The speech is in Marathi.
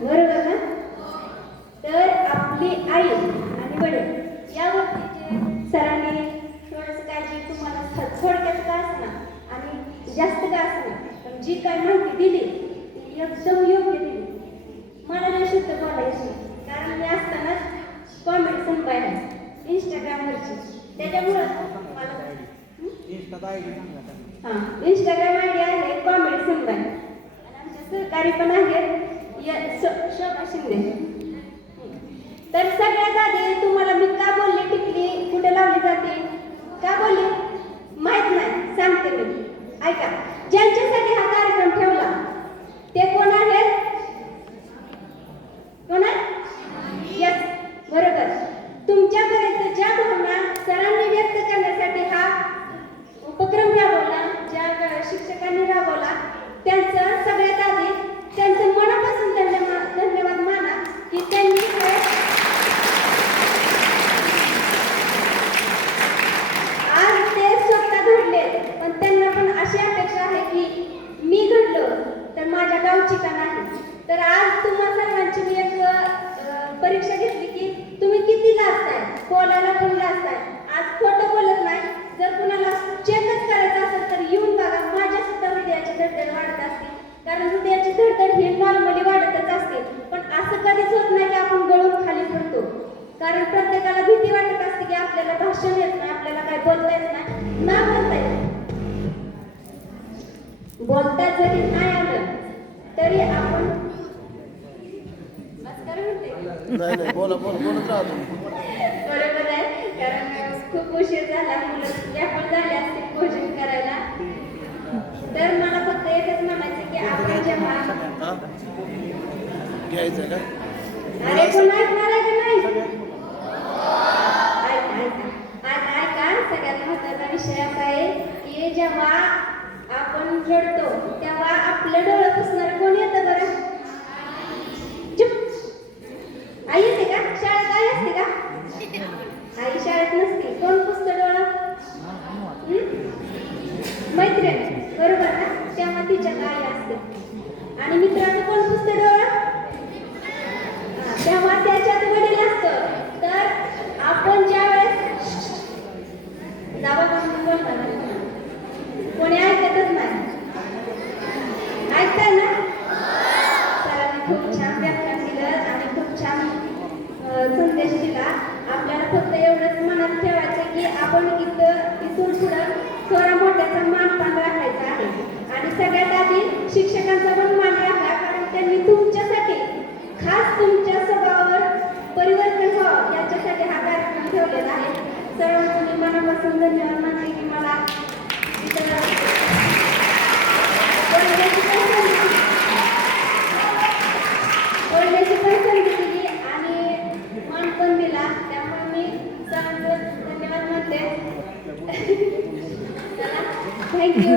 बरोबर ना? तर आपली आई आणि वडील या गोष्टीचे सरांनी थोडंसं काळजी तुम्हाला थोडक्यात का असणार आणि जास्त का असणार पण जी काय माहिती दिली ती एकदम योग्य दिली. मला नाही शुद्ध बोलायची कारण मी असतानाच कॉमेडी संपाय आहे इंस्टाग्रामवरची त्याच्यामुळं मला इंस्टाग्राम आयडी आहे कॉमेडी संपाय आणि आमच्या सहकारी पण आहेत शोभा शिंदे. तर सगळ्यात आधी तुम्हाला मी का बोलले टिकली कुठे लावली जाते का बोलले माहित नाही सांगते मी. ऐका ज्यांच्यासाठी हा कार्यक्रम ठेवला ते कोण आहेत? कोण आहे? यस बरोबर. तुमच्यापर्यंत ज्या भावना सरांनी व्यक्त करण्यासाठी हा उपक्रम राबवला ज्या शिक्षकांनी राबवला त्यांचं सगळ्यात आधी त्यांचं मनापासून धन्यवाद माना की त्यांनी आज ते स्वतः घडले पण त्यांना पण अशी अपेक्षा आहे की मी घडलो तर माझ्या गावची का नाही. तर आज तुम्हा सर्वांची मी एक परीक्षा घेतली की तुम्ही किती लाजताय बोलायला पण लाजताय. आज खोटं बोलत नाही. जर कुणाला चेकच करायचं असेल तर येऊन बघा. माझ्या सुद्धा हृदयाची धडधड वाढत असते कारण हृदयाची धडधड ही नॉर्मली वाढतच असते पण असं कधीच होत नाही की आपण गळून खाली पडतो. कारण प्रत्येकाला भीती वाटत असते की आपल्याला भाषण येत नाही आपल्याला काय बोलता येत नाही ना बोलता येत. बोलता जरी नाही आलं तरी आपण नाही बोलत राहतो. बरोबर आहे कारण खूप उशीर झाला मुलं व्यापळ झाले असते भोजन करायला. तर मला फक्त एकच म्हणायचं की आपण जेव्हा घ्यायचं का अरे पण ऐकणार आहे का नाही? ऐका सगळ्यात महत्वाचा विषय असा आहे की जेव्हा आपण रडतो तेव्हा आपलं डोळं पुसणार कोण येतं बरं? चुप. आई येते का? शाळेत आई असते का? आई शाळेत नसते. कोण पुसतं डोळं? मैत्रीण बरोबर ना? तेव्हा तिच्यात आई असते. आणि मित्राचं कोण पुसतं डोळं? तेव्हा त्याच्यात वडील असतं. तर आपण ज्या वेळेस दाबा करून बोलतो कोणी ऐकतच नाही. ऐकताय ना? सरांनी खूप छान व्याख्यान दिलं आणि खूप छान संदेश दिला. आपल्याला फक्त एवढंच मनात ठेवायचं की आपण इथून पुढं थोडा मोठ्याचा मान राखायचा आहे. आणि सगळ्यात आधी शिक्षकांचा पण मान राखा कारण त्यांनी तुमच्यासाठी खास तुमच्या स्वभावावर परिवर्तन व्हावं याच्यासाठी हा कार्यक्रम ठेवलेला आहे. सर्वांना मी मनापासून धन्यवाद मानते की मला बोलण्याची पण संधी दिली आणि मान पण दिला त्यामुळे मी सर्वांचं धन्यवाद मानते. चला थँक्यू.